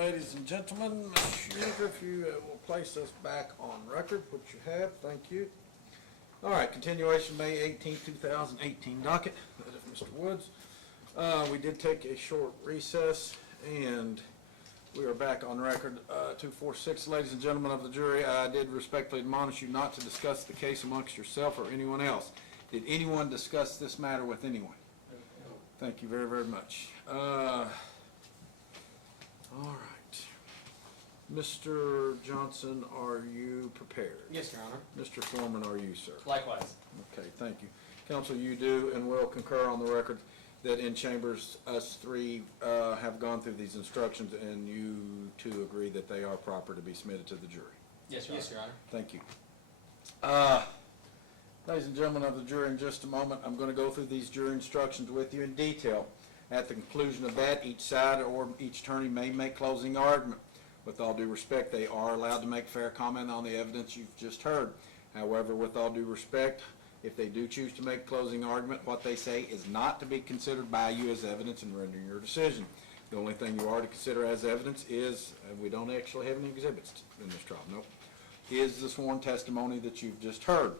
Ladies and gentlemen, Ms. Schmieder, if you will place us back on record, which you have, thank you. All right, continuation, May 18th, 2018 docket. That is Mr. Woods. We did take a short recess, and we are back on record. 246, ladies and gentlemen of the jury, I did respectfully admonish you not to discuss the case amongst yourself or anyone else. Did anyone discuss this matter with anyone? Thank you very, very much. All right. Mr. Johnson, are you prepared? Yes, Your Honor. Mr. Forman, are you, sir? Likewise. Okay, thank you. Counsel, you do and will concur on the record that in chambers, us three have gone through these instructions, and you two agree that they are proper to be submitted to the jury. Yes, Your Honor. Thank you. Ladies and gentlemen of the jury, in just a moment, I'm going to go through these jury instructions with you in detail. At the conclusion of that, each side or each attorney may make closing argument. With all due respect, they are allowed to make fair comment on the evidence you've just heard. However, with all due respect, if they do choose to make closing argument, what they say is not to be considered by you as evidence in rendering your decision. The only thing you are to consider as evidence is, and we don't actually have any exhibits in this trial, nope, is the sworn testimony that you've just heard.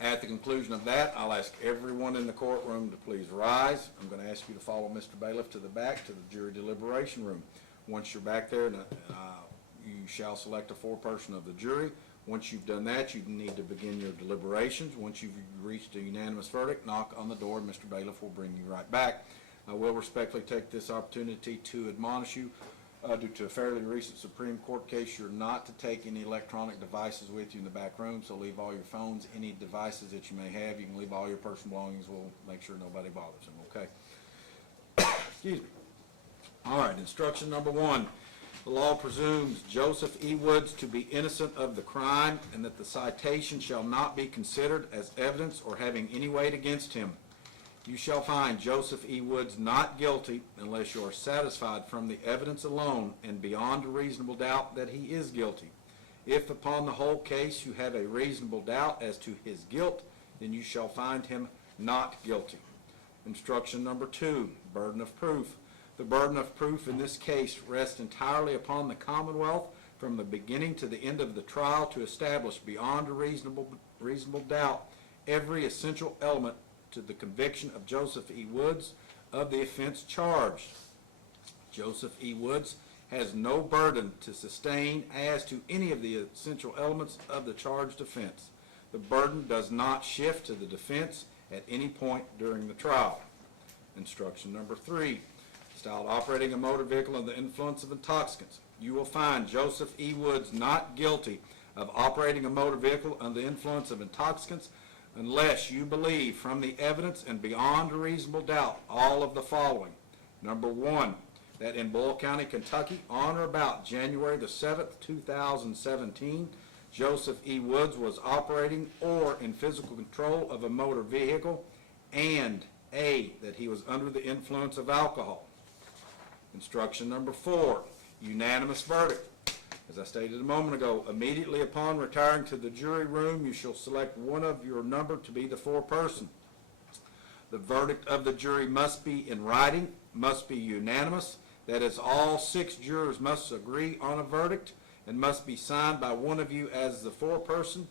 At the conclusion of that, I'll ask everyone in the courtroom to please rise. I'm going to ask you to follow Mr. Bailiff to the back to the jury deliberation room. Once you're back there, you shall select a foreperson of the jury. Once you've done that, you need to begin your deliberations. Once you've reached a unanimous verdict, knock on the door, and Mr. Bailiff will bring you right back. I will respectfully take this opportunity to admonish you, due to a fairly recent Supreme Court case, you're not to take any electronic devices with you in the back room, so leave all your phones, any devices that you may have. You can leave all your personal belongings. We'll make sure nobody bothers them, okay? Excuse me. All right, instruction number 1. The law presumes Joseph E. Woods to be innocent of the crime, and that the citation shall not be considered as evidence or having any weight against him. You shall find Joseph E. Woods not guilty unless you are satisfied from the evidence alone and beyond a reasonable doubt that he is guilty. If upon the whole case you have a reasonable doubt as to his guilt, then you shall find him not guilty. Instruction number 2, burden of proof. The burden of proof in this case rests entirely upon the Commonwealth from the beginning to the end of the trial to establish beyond a reasonable doubt every essential element to the conviction of Joseph E. Woods of the offense charged. Joseph E. Woods has no burden to sustain as to any of the essential elements of the charged offense. The burden does not shift to the defense at any point during the trial. Instruction number 3, styled operating a motor vehicle under the influence of intoxicants. You will find Joseph E. Woods not guilty of operating a motor vehicle under the influence of intoxicants unless you believe from the evidence and beyond a reasonable doubt all of the following. Number 1, that in Boyle County, Kentucky, on or about January the 7th, 2017, Joseph E. Woods was operating or in physical control of a motor vehicle, and A, that he was under the influence of alcohol. Instruction number 4, unanimous verdict. As I stated a moment ago, immediately upon retiring to the jury room, you shall select one of your number to be the foreperson. The verdict of the jury must be in writing, must be unanimous. That is, all 6 jurors must agree on a verdict and must be signed by one of you as the foreperson.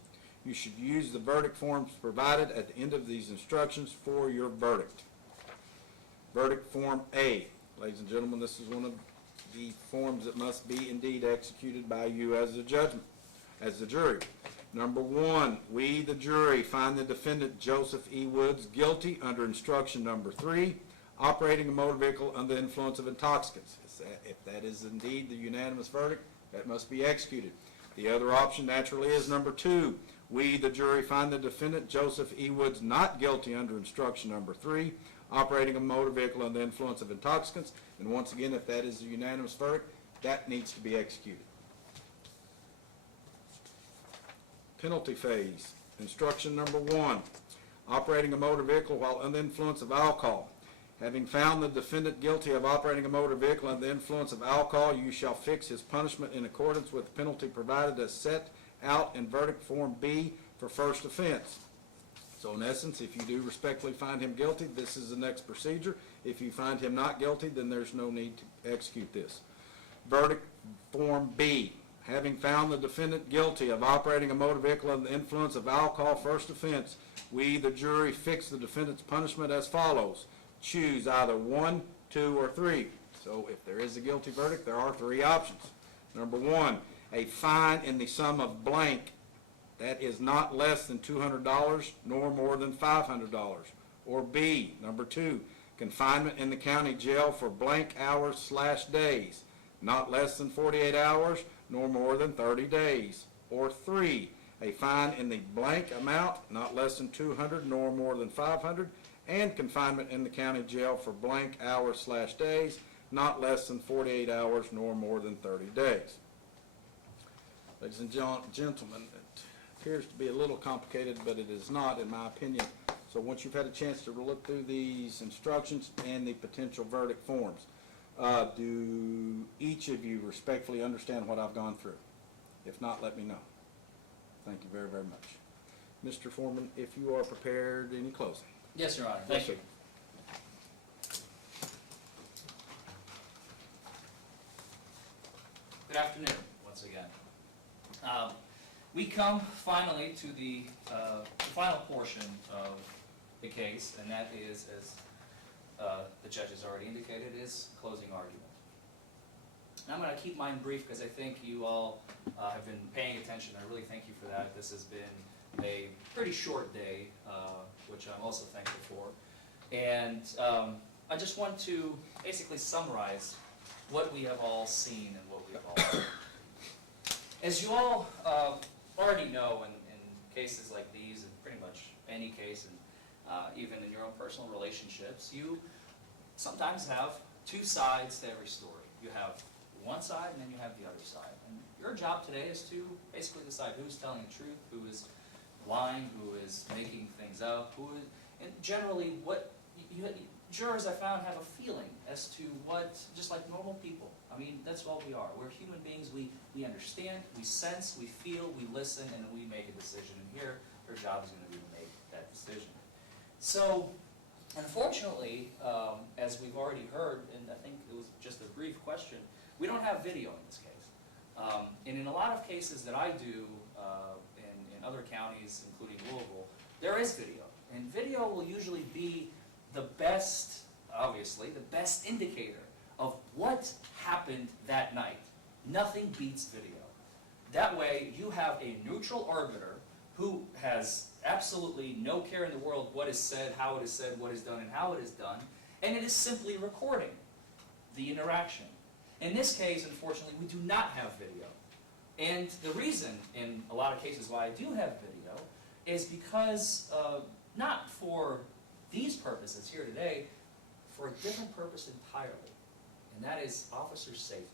You should use the verdict forms provided at the end of these instructions for your verdict. Verdict form A. Ladies and gentlemen, this is one of the forms that must be indeed executed by you as the judgment, as the jury. Number 1, we, the jury, find the defendant Joseph E. Woods guilty under instruction number 3, operating a motor vehicle under the influence of intoxicants. If that is indeed the unanimous verdict, that must be executed. The other option naturally is number 2, we, the jury, find the defendant Joseph E. Woods not guilty under instruction number 3, operating a motor vehicle under the influence of intoxicants. And once again, if that is the unanimous verdict, that needs to be executed. Penalty phase. Instruction number 1, operating a motor vehicle while under the influence of alcohol. Having found the defendant guilty of operating a motor vehicle under the influence of alcohol, you shall fix his punishment in accordance with the penalty provided as set out in verdict form B for first offense. So in essence, if you do respectfully find him guilty, this is the next procedure. If you find him not guilty, then there's no need to execute this. Verdict Form B. Having found the defendant guilty of operating a motor vehicle under the influence of alcohol, first offense, we, the jury, fix the defendant's punishment as follows. Choose either 1, 2, or 3. So if there is a guilty verdict, there are 3 options. Number 1, a fine in the sum of blank that is not less than $200 nor more than $500. Or B, number 2, confinement in the county jail for blank hours/days, not less than 48 hours nor more than 30 days. Or 3, a fine in the blank amount, not less than $200 nor more than $500, and confinement in the county jail for blank hours/days, not less than 48 hours nor more than 30 days. Ladies and gentlemen, it appears to be a little complicated, but it is not, in my opinion. So once you've had a chance to look through these instructions and the potential verdict forms, do each of you respectfully understand what I've gone through? If not, let me know. Thank you very, very much. Mr. Forman, if you are prepared, any closing? Yes, Your Honor. Thank you. Good afternoon, once again. We come finally to the final portion of the case, and that is, as the judge has already indicated, is closing argument. And I'm going to keep mine brief because I think you all have been paying attention. I really thank you for that. This has been a pretty short day, which I'm also thankful for. And I just want to basically summarize what we have all seen and what we've all heard. As you all already know, in cases like these, and pretty much any case, and even in your own personal relationships, you sometimes have 2 sides to every story. You have one side, and then you have the other side. And your job today is to basically decide who's telling the truth, who is lying, who is making things up, and generally what jurors I found have a feeling as to what, just like normal people. I mean, that's all we are. We're human beings. We understand, we sense, we feel, we listen, and then we make a decision. And here, our job is going to be to make that decision. So, unfortunately, as we've already heard, and I think it was just a brief question, we don't have video in this case. And in a lot of cases that I do in other counties, including Louisville, there is video. And video will usually be the best, obviously, the best indicator of what happened that night. Nothing beats video. That way, you have a neutral arbiter who has absolutely no care in the world what is said, how it is said, what is done, and how it is done, and it is simply recording the interaction. In this case, unfortunately, we do not have video. And the reason, in a lot of cases, why I do have video is because, not for these purposes here today, for a different purpose entirely, and that is officer safety.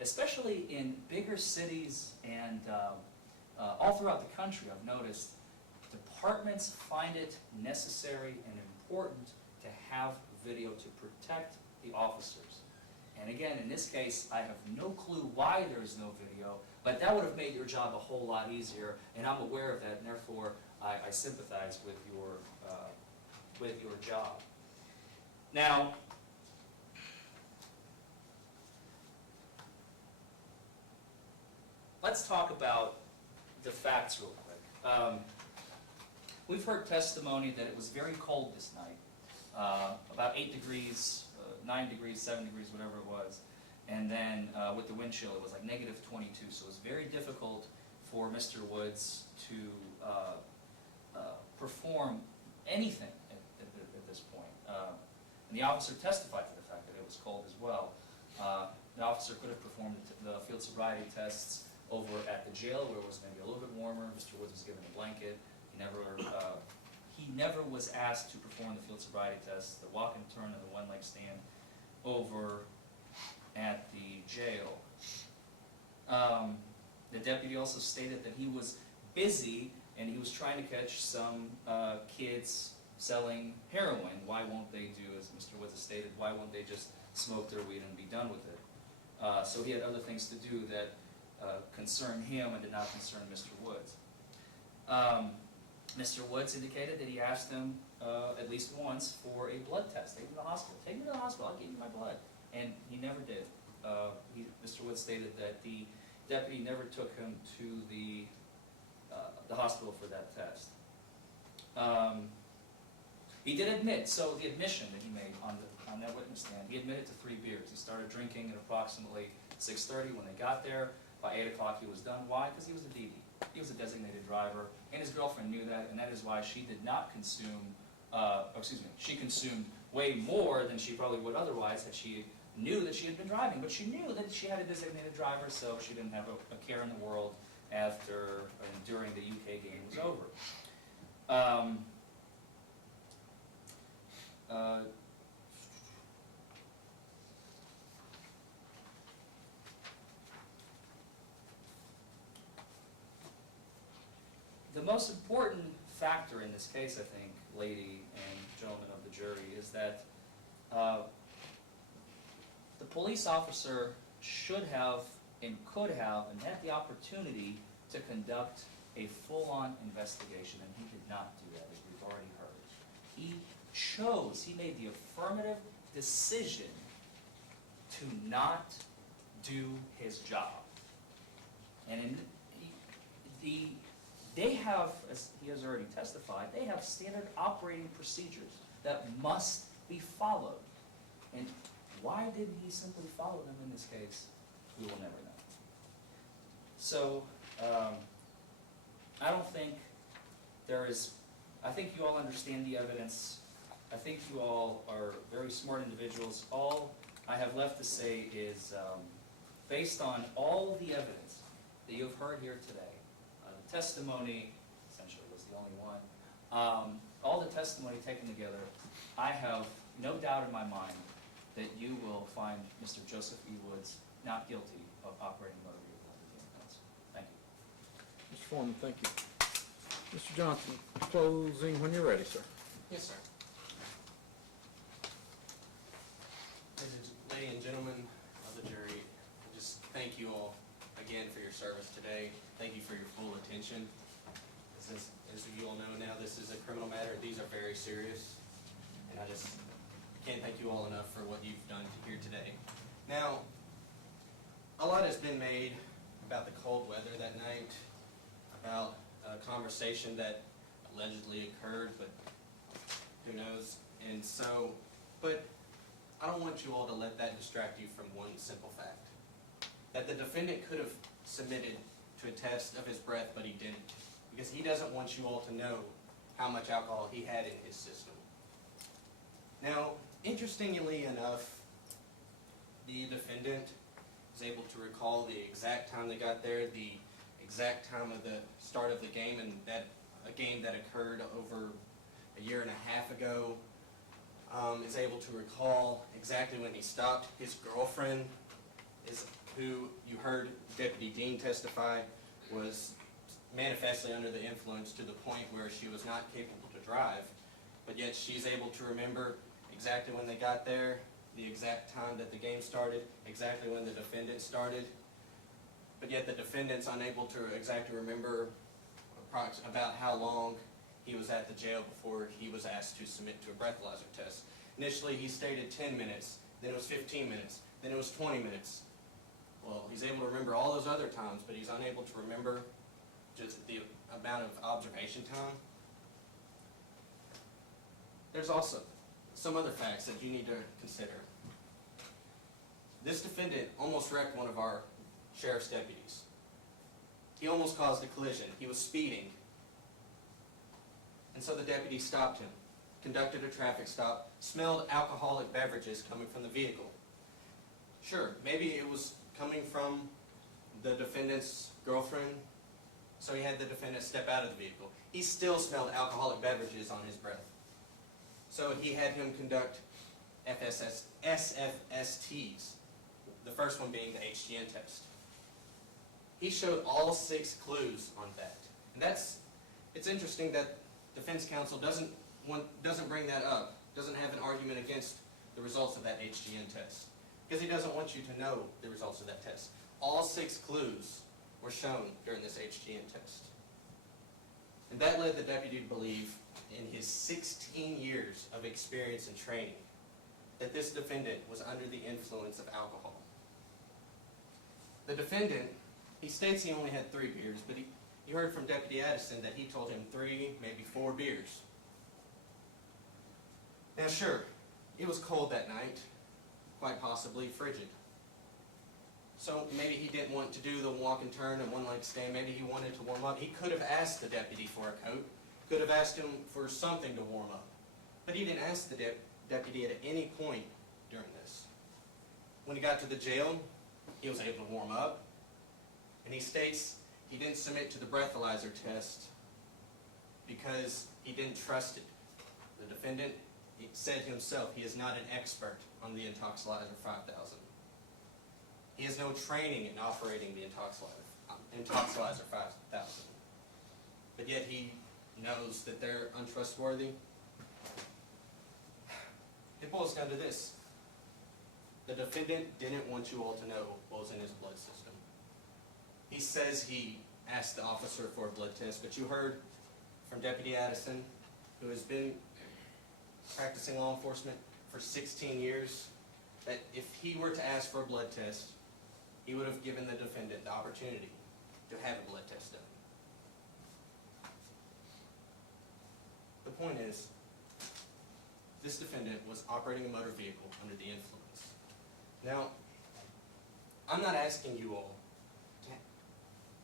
Especially in bigger cities and all throughout the country, I've noticed departments find it necessary and important to have video to protect the officers. And again, in this case, I have no clue why there is no video, but that would have made your job a whole lot easier, and I'm aware of that, and therefore I sympathize with your job. Now, let's talk about the facts real quick. We've heard testimony that it was very cold this night, about 8 degrees, 9 degrees, 7 degrees, whatever it was. And then with the wind chill, it was like -22. So it was very difficult for Mr. Woods to perform anything at this point. And the officer testified to the fact that it was cold as well. The officer could have performed the field sobriety tests over at the jail where it was maybe a little bit warmer. Mr. Woods was given a blanket. He never was asked to perform the field sobriety tests, the walk and turn and the one-leg stand over at the jail. The deputy also stated that he was busy and he was trying to catch some kids selling heroin. Why won't they do, as Mr. Woods has stated, why won't they just smoke their weed and be done with it? So he had other things to do that concerned him and did not concern Mr. Woods. Mr. Woods indicated that he asked him at least once for a blood test. Take me to the hospital. Take me to the hospital. I'll give you my blood. And he never did. afterwards stated that the deputy never took him to the hospital for that test. He did admit, so the admission that he made on that witness stand, he admitted to 3 beers. He started drinking at approximately 6:30 when they got there. By 8 o'clock he was done. Why? Because he was a DD. He was a designated driver, and his girlfriend knew that, and that is why she did not consume, she consumed way more than she probably would otherwise had she knew that she had been driving. But she knew that she had a designated driver, so she didn't have a care in the world after and during the UK game was over. The most important factor in this case, I think, lady and gentlemen of the jury, is that the police officer should have and could have and had the opportunity to conduct a full-on investigation, and he did not do that, as we've already heard. He made the affirmative decision to not do his job. And they have, as he has already testified, they have standard operating procedures that must be followed. And why didn't he simply follow them in this case? We will never know. So, I don't think there is, I think you all understand the evidence. I think you all are very smart individuals. All I have left to say is, based on all the evidence that you have heard here today, the testimony essentially was the only one, all the testimony taken together, I have no doubt in my mind that you will find Mr. Joseph E. Woods not guilty of operating motor vehicle under the influence. Thank you. Mr. Forman, thank you. Mr. Johnson, closing when you're ready, sir. Yes, sir. Ladies and gentlemen of the jury, I just thank you all again for your service today. Thank you for your full attention. As you all know now, this is a criminal matter. These are very serious. And I just can't thank you all enough for what you've done here today. Now, a lot has been made about the cold weather that night, about a conversation that allegedly occurred, but who knows? And so, but I don't want you all to let that distract you from one simple fact. That the defendant could have submitted to a test of his breath, but he didn't. Because he doesn't want you all to know how much alcohol he had in his system. Now, interestingly enough, the defendant was able to recall the exact time they got there, the exact time of the start of the game, and that a game that occurred over a year and a half ago, is able to recall exactly when he stopped. His girlfriend, who you heard Deputy Dean testify, was manifestly under the influence to the point where she was not capable to drive, but yet she's able to remember exactly when they got there, the exact time that the game started, exactly when the defendant started, but yet the defendant's unable to exactly remember about how long he was at the jail before he was asked to submit to a breathalyzer test. Initially, he stated 10 minutes, then it was 15 minutes, then it was 20 minutes. Well, he's able to remember all those other times, but he's unable to remember just the amount of observation time. There's also some other facts that you need to consider. This defendant almost wrecked one of our sheriff's deputies. He almost caused a collision. He was speeding. And so the deputy stopped him, conducted a traffic stop, smelled alcoholic beverages coming from the vehicle. Sure, maybe it was coming from the defendant's girlfriend, so he had the defendant step out of the vehicle. He still smelled alcoholic beverages on his breath. So he had him conduct SFSTs, the first one being the HGN test. He showed all 6 clues on that. And it's interesting that defense counsel doesn't bring that up, doesn't have an argument against the results of that HGN test, because he doesn't want you to know the results of that test. All 6 clues were shown during this HGN test. And that led the deputy to believe, in his 16 years of experience and training, that this defendant was under the influence of alcohol. The defendant, he states he only had 3 beers, but you heard from Deputy Addison that he told him 3, maybe 4 beers. Now sure, it was cold that night, quite possibly frigid. So maybe he didn't want to do the walk and turn and one-leg stand, maybe he wanted to warm up. He could have asked the deputy for a coat, could have asked him for something to warm up. But he didn't ask the deputy at any point during this. When he got to the jail, he was able to warm up, and he states he didn't submit to the breathalyzer test because he didn't trust it. The defendant said himself he is not an expert on the Intoxilizer 5000. He has no training in operating the Intoxilizer 5000. But yet he knows that they're untrustworthy. It boils down to this. The defendant didn't want you all to know what was in his blood system. He says he asked the officer for a blood test, but you heard from Deputy Addison, who has been practicing law enforcement for 16 years, that if he were to ask for a blood test, he would have given the defendant the opportunity to have a blood test done. The point is, this defendant was operating a motor vehicle under the influence. Now, I'm not asking you all to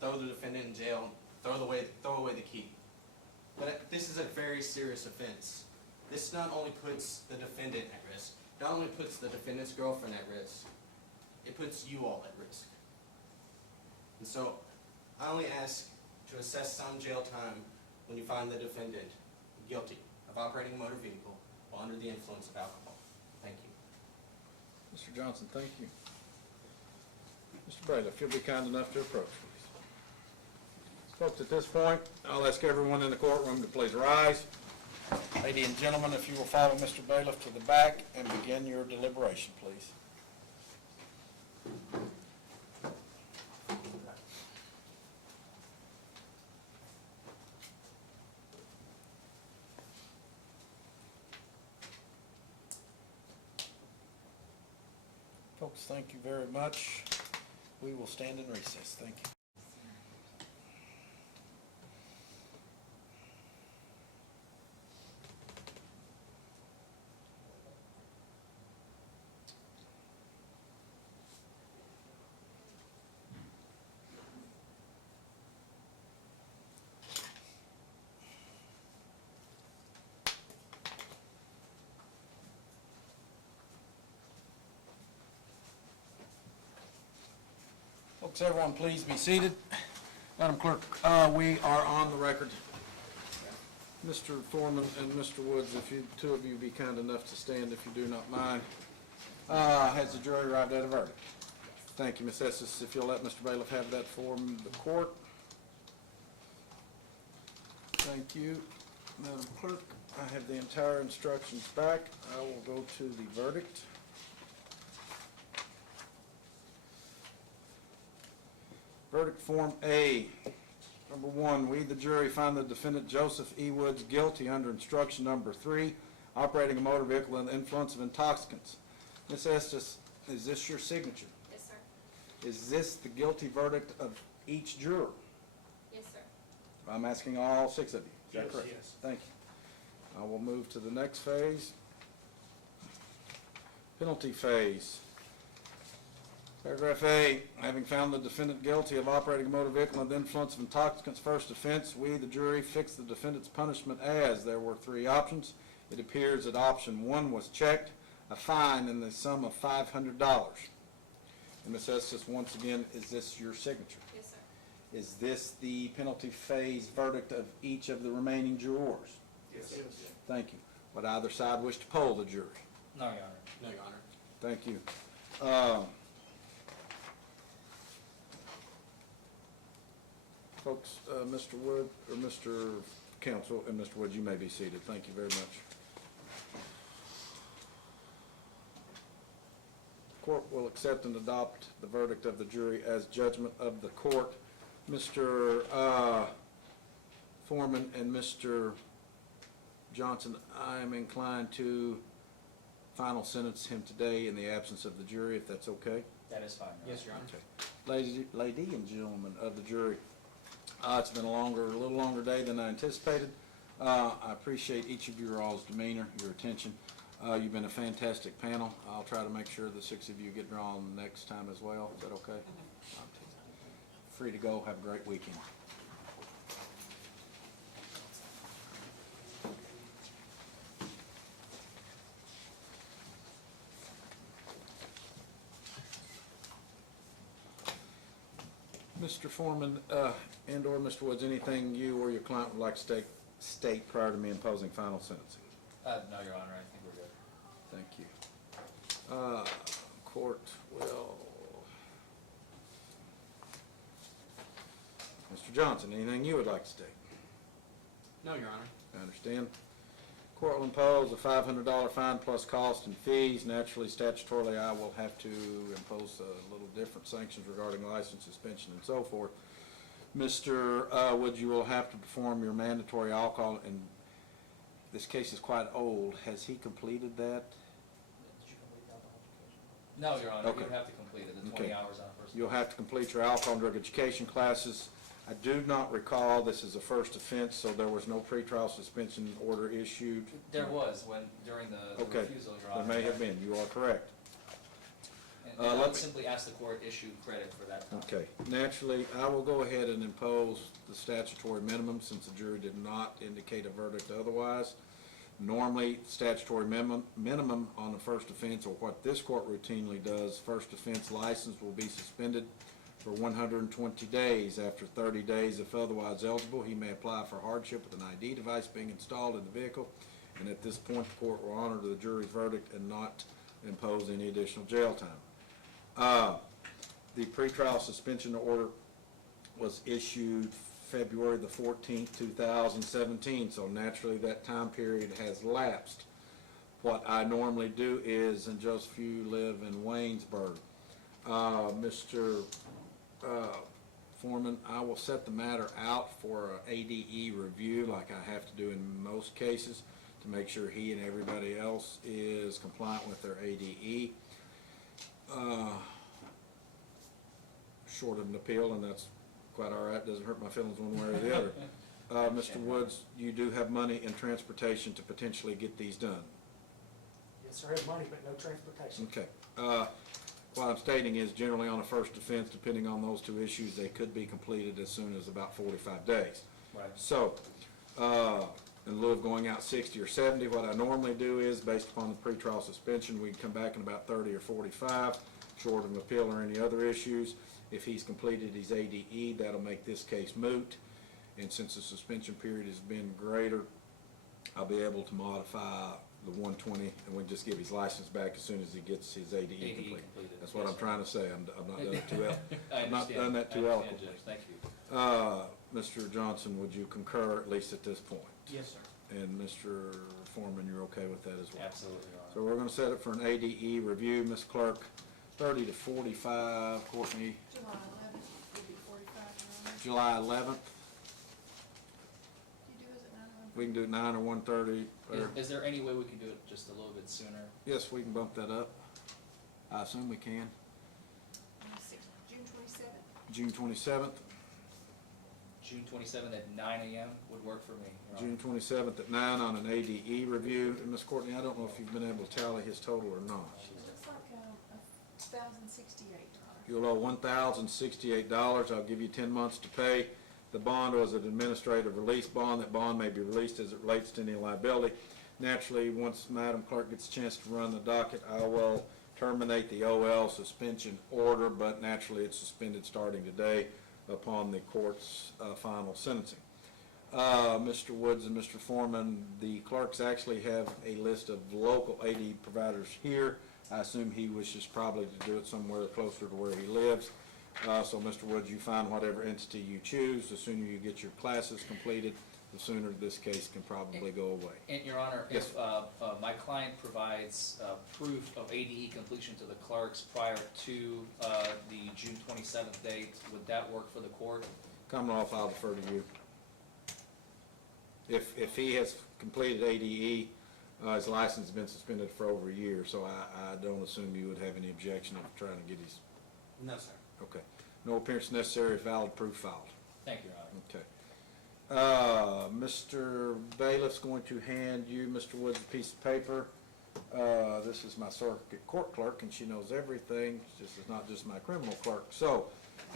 throw the defendant in jail, throw away the key. But this is a very serious offense. This not only puts the defendant at risk, not only puts the defendant's girlfriend at risk, it puts you all at risk. And so, I only ask to assess some jail time when you find the defendant guilty of operating a motor vehicle while under the influence of alcohol. Thank you. Mr. Johnson, thank you. Mr. Bailiff, if you'll be kind enough to approach, please. Folks, at this point, I'll ask everyone in the courtroom to please rise. Ladies and gentlemen, if you will follow Mr. Bailiff to the back and begin your deliberation, please. Folks, thank you very much. We will stand in recess. Thank you. Folks, everyone please be seated. Madam Clerk, we are on the record. Mr. Forman and Mr. Woods, if you two of you be kind enough to stand if you do not mind. Has the jury arrived at a verdict? Thank you, Ms. Estes. If you'll let Mr. Bailiff have that for the court. Thank you. Madam Clerk, I have the entire instructions back. I will go to the verdict. Verdict Form A. Number 1, we, the jury, find the defendant Joseph E. Woods guilty under instruction number 3, operating a motor vehicle under the influence of intoxicants. Ms. Estes, is this your signature? Yes, sir. Is this the guilty verdict of each juror? Yes, sir. I'm asking all 6 of you. Is that Yes, correct? yes. Thank you. I will move to the next phase. Penalty phase. Paragraph A, having found the defendant guilty of operating a motor vehicle under the influence of intoxicants, first offense, we, the jury, fixed the defendant's punishment as there were 3 options. It appears that option 1 was checked, a fine in the sum of $500. And Ms. Estes, once again, is this your signature? Yes, sir. Is this the penalty phase verdict of each of the remaining jurors? Yes, yes. Thank you. Would either side wish to poll the jury? No, Your Honor. No, Your Honor. Thank you. Folks, Mr. Wood, or Mr. Counsel, and Mr. Wood, you may be seated. Thank you very much. Court will accept and adopt the verdict of the jury as judgment of the court. Mr. Forman and Mr. Johnson, I am inclined to final sentence him today in the absence of the jury, if that's okay. That is fine, Your Honor. Yes, Your Honor. Okay. lady and gentlemen of the jury, it's been a little longer day than I anticipated. I appreciate each of your all's demeanor, your attention. You've been a fantastic panel. I'll try to make sure the 6 of you get drawn next time as well. Is that okay? Free to go. Have a great weekend. Mr. Forman, and/or Mr. Woods, anything you or your client would like to state prior to me imposing final sentencing? No, Your Honor, I think we're good. Thank you. Court will... Mr. Johnson, anything you would like to state? No, Your Honor. I understand. Court will impose a $500 fine plus cost and fees. Naturally, statutorily, I will have to impose a little different sanctions regarding license suspension and so forth. Mr. Wood, you will have to perform your mandatory alcohol, and this case is quite old. Has he completed that? Did you complete the alcohol education? No, Your Honor, Okay. you have to complete it, the Okay. 20 hours on first. You'll have to complete your alcohol and drug education classes. I do not recall this is a first offense, so there was no pretrial suspension order issued. There was, during the Okay. refusal, Your There Honor. may have been. You are correct. And I let would me- simply ask the court issue credit for that time. Okay. Naturally, I will go ahead and impose the statutory minimum since the jury did not indicate a verdict otherwise. Normally, statutory minimum on the first offense, or what this court routinely does, first offense license will be suspended for 120 days. After 30 days, if otherwise eligible, he may apply for hardship with an ID device being installed in the vehicle. And at this point, the court will honor the jury's verdict and not impose any additional jail time. The pretrial suspension order was issued February the 14th, 2017, so naturally that time period has lapsed. What I normally do is, and Joseph, you live in Waynesburg, Mr. Forman, I will set the matter out for a ADE review like I have to do in most cases to make sure he and everybody else is compliant with their ADE. Short of an appeal, and that's quite all right, doesn't hurt my feelings one way or the other. Mr. Woods, you do have money and transportation to potentially get these done. Yes, sir, I have money, but no transportation. Okay. What I'm stating is generally on a first offense, depending on those two issues, they could be completed as soon as about 45 days. Right. So, in lieu of going out 60 or 70, what I normally do is, based upon the pretrial suspension, we can come back in about 30 or 45, short of an appeal or any other issues. If he's completed his ADE, that'll make this case moot. And since the suspension period has been greater, I'll be able to modify the 120, and we can just give his license back as soon as he gets his ADE complete. completed. That's what Yes, I'm sir. trying to say. I'm not done it too I I'm not understand. done that too I understand, eloquently. Judge. Thank you. Mr. Johnson, would you concur at least at this point? Yes, sir. And Mr. Foreman, you're okay with that as well? Absolutely, Your Honor. So we're going to set it for an ADE review. Ms. Clerk, 30 to 45, Courtney, July 11th would be 45, Your Honor. July 11th. You do is at 9 or 1:30? We can do it 9 or 1:30. Or, Is there any way we can do it just a little bit sooner? yes, we can bump that up. I assume we can. June 27th. June 27th. June 27th at 9 a.m. would work for me, Your Honor. June 27th at 9 on an ADE review. And Ms. Courtney, I don't know if you've been able to tally his total or not. It looks like $1,068, You'll Your Honor. owe $1,068. I'll give you 10 months to pay. The bond was an administrative release bond. That bond may be released as it relates to any liability. Naturally, once Madam Clerk gets a chance to run the docket, I will terminate the OL suspension order, but naturally it's suspended starting today upon the court's final sentencing. Mr. Woods and Mr. Foreman, the clerks actually have a list of local AD providers here. I assume he wishes probably to do it somewhere closer to where he lives. So, Mr. Woods, you find whatever entity you choose. The sooner you get your classes completed, the sooner this case can probably go away. And, Your Honor, Yes. if my client provides proof of ADE completion to the clerks prior to the June 27th date, would that work for the court? Commonwealth, I'll defer to you. If he has completed ADE, his license has been suspended for over a year, so I don't assume you would have any objection of trying to get his, No, sir. okay. No appearance necessary if valid proof filed. Thank you, Your Honor. Okay. Mr. Bailiff's going to hand you, Mr. Woods, a piece of paper. This is my circuit court clerk, and she knows everything. This is not just my criminal clerk. So,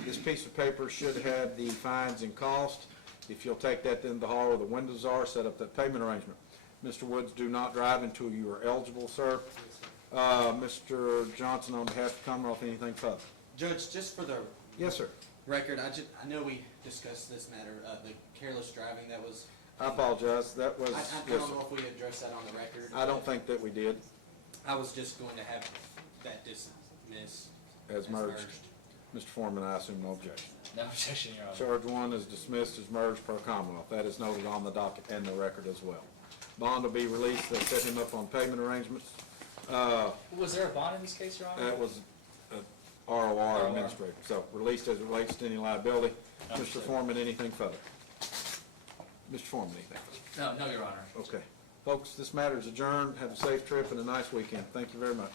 this piece of paper should have the fines and cost. If you'll take that in the hall where the windows are, set up that payment arrangement. Mr. Woods, do not drive until you are eligible, sir. Mr. Johnson, on behalf of the Commonwealth, anything further? Judge, just for the Yes, sir. record, I know we discussed this matter, the careless driving that was. I apologize. That was, I yes, don't sir. know if we addressed that on the record. I don't think that we did, I was just going to have that dismissed. as merged. Mr. Foreman, I assume no objection. No objection, Your Honor. Charge 1 is dismissed as merged per Commonwealth. That is noted on the docket and the record as well. Bond will be released. They'll set him up on payment arrangements. Was there a bond in this case, Your Honor? That was ROR administrator. So released as it relates to any liability. Mr. Understood. Foreman, anything further? Mr. Foreman, anything further? No, Your Honor. Okay. Folks, this matter is adjourned. Have a safe trip and a nice weekend. Thank you very much.